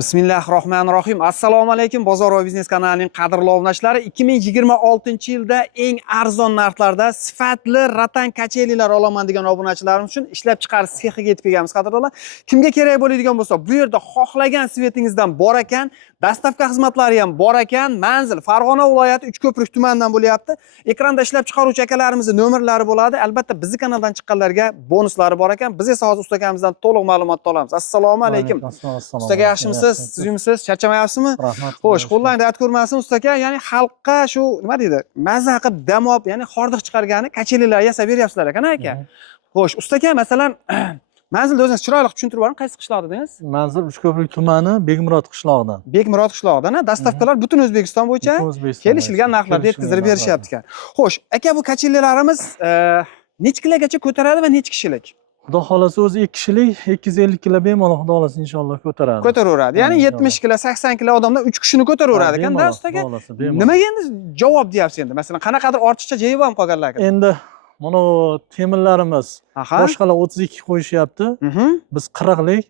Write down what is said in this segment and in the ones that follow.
Bismillahirrohmanirrohim. Assalomu alaykum. Bozor va biznes kanalining qadrli obunachilari. 2026-yilda eng arzon narxlarda sifatli ratan kachelilar olaman degan obunachilarimiz uchun ishlab chiqarish sexiga yetib kelganmiz, qadrlilar. Kimga kerak bo'ladigan bo'lsa, bu yerda xohlagan svetingizdan bor ekan, dastavka xizmatlari ham bor ekan. Manzil Farg'ona viloyati Uchko'prik tumanidan bo'lyapti. Ekranda ishlab chiqaruvchi akalarimizning nomerlari bo'ladi. Albatta bizi kanaldan chiqqanlarga bonuslari bor ekan. Biz esa hozir ustakamizdan to'liq ma'lumot olamiz. Assalomu alaykum. Ustaga yaxshimisiz? Sizimsiz? Charchamayapsizmi? Rahmat. Xo'sh, qo'llang dard ko'rmasin ustaka. Ya'ni xalqqa shu nima deydi? Maza qilib dam olib, ya'ni hordiq chiqargani kachelilar yasab beryapsizlar ekan aka. Xo'sh, ustaka masalan manzilni o'zingiz chiroyli tushuntirib boring. Qaysi qishloqda dedingiz? Manzil Uchko'prik tumani Begmurod qishloqidan. Begmurod qishloqidan, dastavkalar butun O'zbekiston bo'yicha kelishilgan narxlarda yetkazib berishyapti ekan. Xo'sh, aka bu kachelilarimiz necha kilogacha ko'taradi va necha kishilik? Xudo xolasa o'zi 2 kishilik 250 kilo bemalol xudo xolasa inshaalloh ko'taradi. Ko'taraveradi. Ya'ni 70 kilo, 80 kilo odamlar 3 kishini ko'taraveradi ekan-da ustaga. Nimaga endi javob deyapsiz endi? Masalan, qanaqadir ortiqcha jayib ham qolganlar ekan. Endi mana temirlarimiz boshqalar 32 qo'yishyapti. Biz 40 lik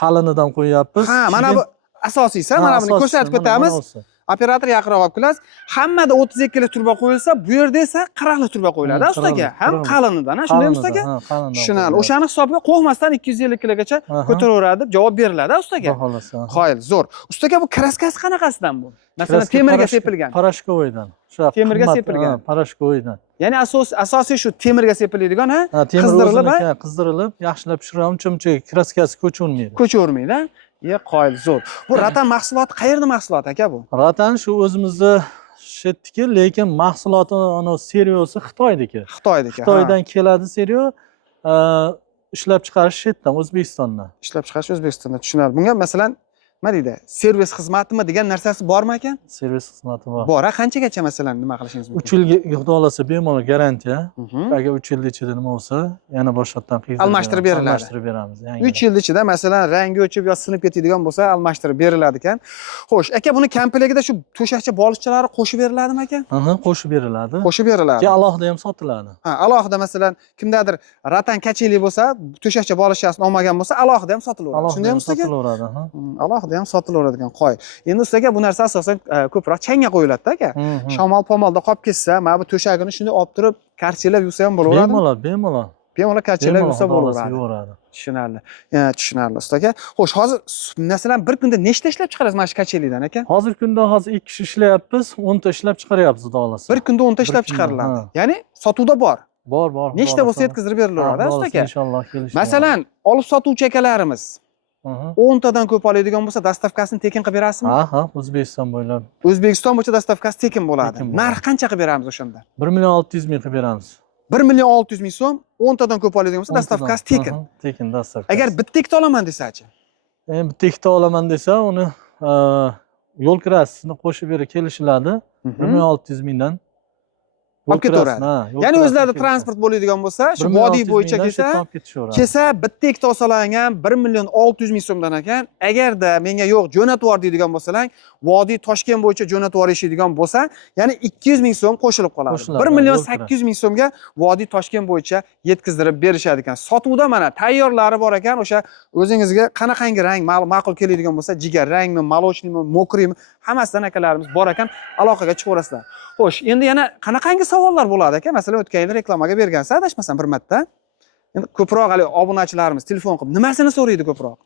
qalinidan qo'yyapmiz. Ha, mana bu asosiysi, mana buni ko'rsatib o'tamiz. Operator yaqinroq olib kelasiz. Hammada 32 lik turba qo'yilsa, bu yerda esa 40 lik turba qo'yiladi ustaga. Ham qalinidan, shunday ustaga? Tushunadi. O'shani hisobga qo'ymasdan 250 kilogacha ko'taraveradi deb javob beriladi ustaga. Qoyil, zo'r. Ustaga bu kraskasi qanaqasidan bu? Masalan, temirga sepilgan. Parashkovoydan. Temirga sepilgan. Parashkovoydan. Ya'ni asosiy shu temirga sepiladigan, ha? Qizdirilib, yaxshilab pishirib, uncha kraskasi ko'chirmaydi. Ko'chirmaydi. Qoyil, zo'r. Bu ratan mahsuloti qayerda mahsulot aka bu? Ratan shu o'zimizni shetdiki, lekin mahsuloti seriosi Xitoydagi. Xitoydan keladi serio. Ishlab chiqarish chetdan, O'zbekistondan. Ishlab chiqarish O'zbekistondan, tushunarli. Bunga masalan nima deydi? Servis xizmatimi degan narsasi bormi ekan? Servis xizmati bor. Bor. Qanchagacha masalan nima qilishingiz mumkin? 3 yilga xudo xolasa bemalol garantiya. Agar 3 yil ichida nima bo'lsa, yana boshqatdan almashtirib beriladi. Almashtirib beramiz. 3 yil ichida masalan rangi o'chib yo sinib ketadigan bo'lsa, almashtirib beriladi ekan. Xo'sh, aka buni komplektida shu to'shakcha bolichchalari qo'shib beriladimi aka? Qo'shib beriladi. Qo'shib beriladi. Keyin alohida ham sotiladi. Ha, alohida masalan kimdadir ratan kacheli bo'lsa, to'shakcha bolichchasini olmagan bo'lsa, alohida ham sotilaveradi. Shundaymi ustaga? Sotilaveradi, Alohida ham sotilaveradi ekan. Qo'y. Endi ustaga bu narsa asosan ko'proq changga qo'yiladi-da aka. Shamol pomolda qolib ketsa, mana bu to'shagini shunday olib turib, karchelab yuvsa ham bo'laveradi. Bemalol karchelab yuvsa bo'laveradi. Tushunarli. Tushunarli ustaga. Xo'sh, hozir masalan bir kunda nechta ishlab chiqarasiz mana shu kachelidan aka? Hozir 2 kishi ishlayapmiz, 10 ta ishlab chiqaryapmiz xudo xolasa. Bir kunda 10 ta ishlab chiqariladi. Ya'ni sotuvda bor. Bor. Nechta bo'lsa yetkazib berilaveradi ustaga. Inshaalloh kelishamiz. Masalan, olib sotuvchi akalarimiz 10 tadan ko'p oladigan bo'lsa, dastavkasini tekin qilib berasizmi? Ha, O'zbekiston bo'ylab. O'zbekiston bo'yicha dastavkasi tekin bo'ladi. Narx qancha qilib beramiz o'shanda? 1 million 600 ming qilib beramiz. 1 million 600 ming so'm 10 tadan ko'p oladigan bo'lsa, dastavkasi tekin. Tekin dastavkasi. Agar bitta ikkita olaman desachi? Bitta ikkita olaman desa, uni yo'l kirasini qo'shib berib kelishiladi. 1 million 600 mingdan olib ketaveradi. Ya'ni o'zlarida transport bo'ladigan bo'lsa, shu vodiy bo'yicha kelsa bitta ikkita olsalar 1 million 600 ming so'mdan ekan. Agarda menga yo'q jo'natib yubor deydigan bo'lsalar, vodiy Toshkent bo'yicha jo'natib yuborishadigan bo'lsa, ya'ni 200 ming so'm qo'shilib qoladi. 1 million 800 ming so'mga vodiy Toshkent bo'yicha yetkazib berishadi ekan. Sotuvda mana tayyorlari bor ekan, o'sha o'zingizga qanaqangi rang ma'qul keladigan bo'lsa, jigar rangmi, молочныйmi, mokriymi, hammasidan akalarimiz bor ekan, aloqaga chiqaverasizlar. Xo'sh, endi yana qanaqangi savollar bo'ladi aka? Masalan, o'tgan yil reklamaga bergansiz, adashmasam bir marta. Endi ko'proq hali obunachilarimiz telefon qilib nimasini so'raydi ko'proq?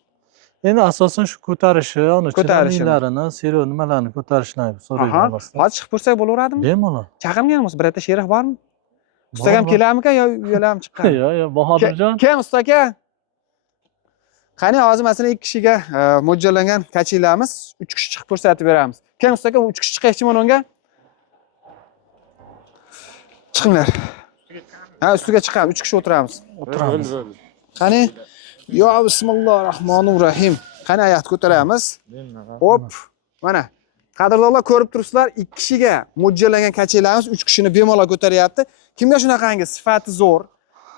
Endi asosan shu ko'tarishi, chiroylilarini, serial nimalarni ko'tarishlarini so'raydi. Hozir chiqib ko'rsak bo'laveradimi? Bemalol. Chaqirgan bo'lsa, birorta sherif bormi? Ustaga ham kelarmikan yo uyalami chiqqan? Yo'q, Bahodirjon. Kim usta aka? Qani hozir masalan 2 kishiga mo'ljallangan kachilarimiz 3 kishi chiqib ko'rsatib beramiz. Kim usta aka 3 kishi chiqaychiman unga? Chiqinglar. Ha, ustiga chiqamiz, 3 kishi o'tiramiz. Qani? Yo, bismillahirrohmanirrohim. Qani oyoqni ko'taramiz. Hop. Mana. Qadrlilar ko'rib turibsizlar, 2 kishiga mo'ljallangan kachelarimiz 3 kishini bemalol ko'taryapti. Kimga shunaqangi sifati zo'r,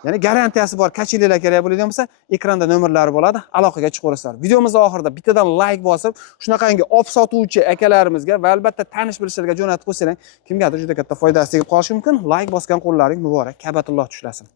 ya'ni garantiyasi bor kachelilar kerak bo'ladigan bo'lsa, ekranda nomerlari bo'ladi, aloqaga chiqaverasizlar. Videomiz oxirida bittadan like bosib, shunaqangi olib sotuvchi akalarimizga va albatta tanish bilishlarga jo'natib qo'ysang, kimgadir juda katta foydasi tegib qolishi mumkin. Like bosgan qo'llaring muborak, kabatulloh tushlasin.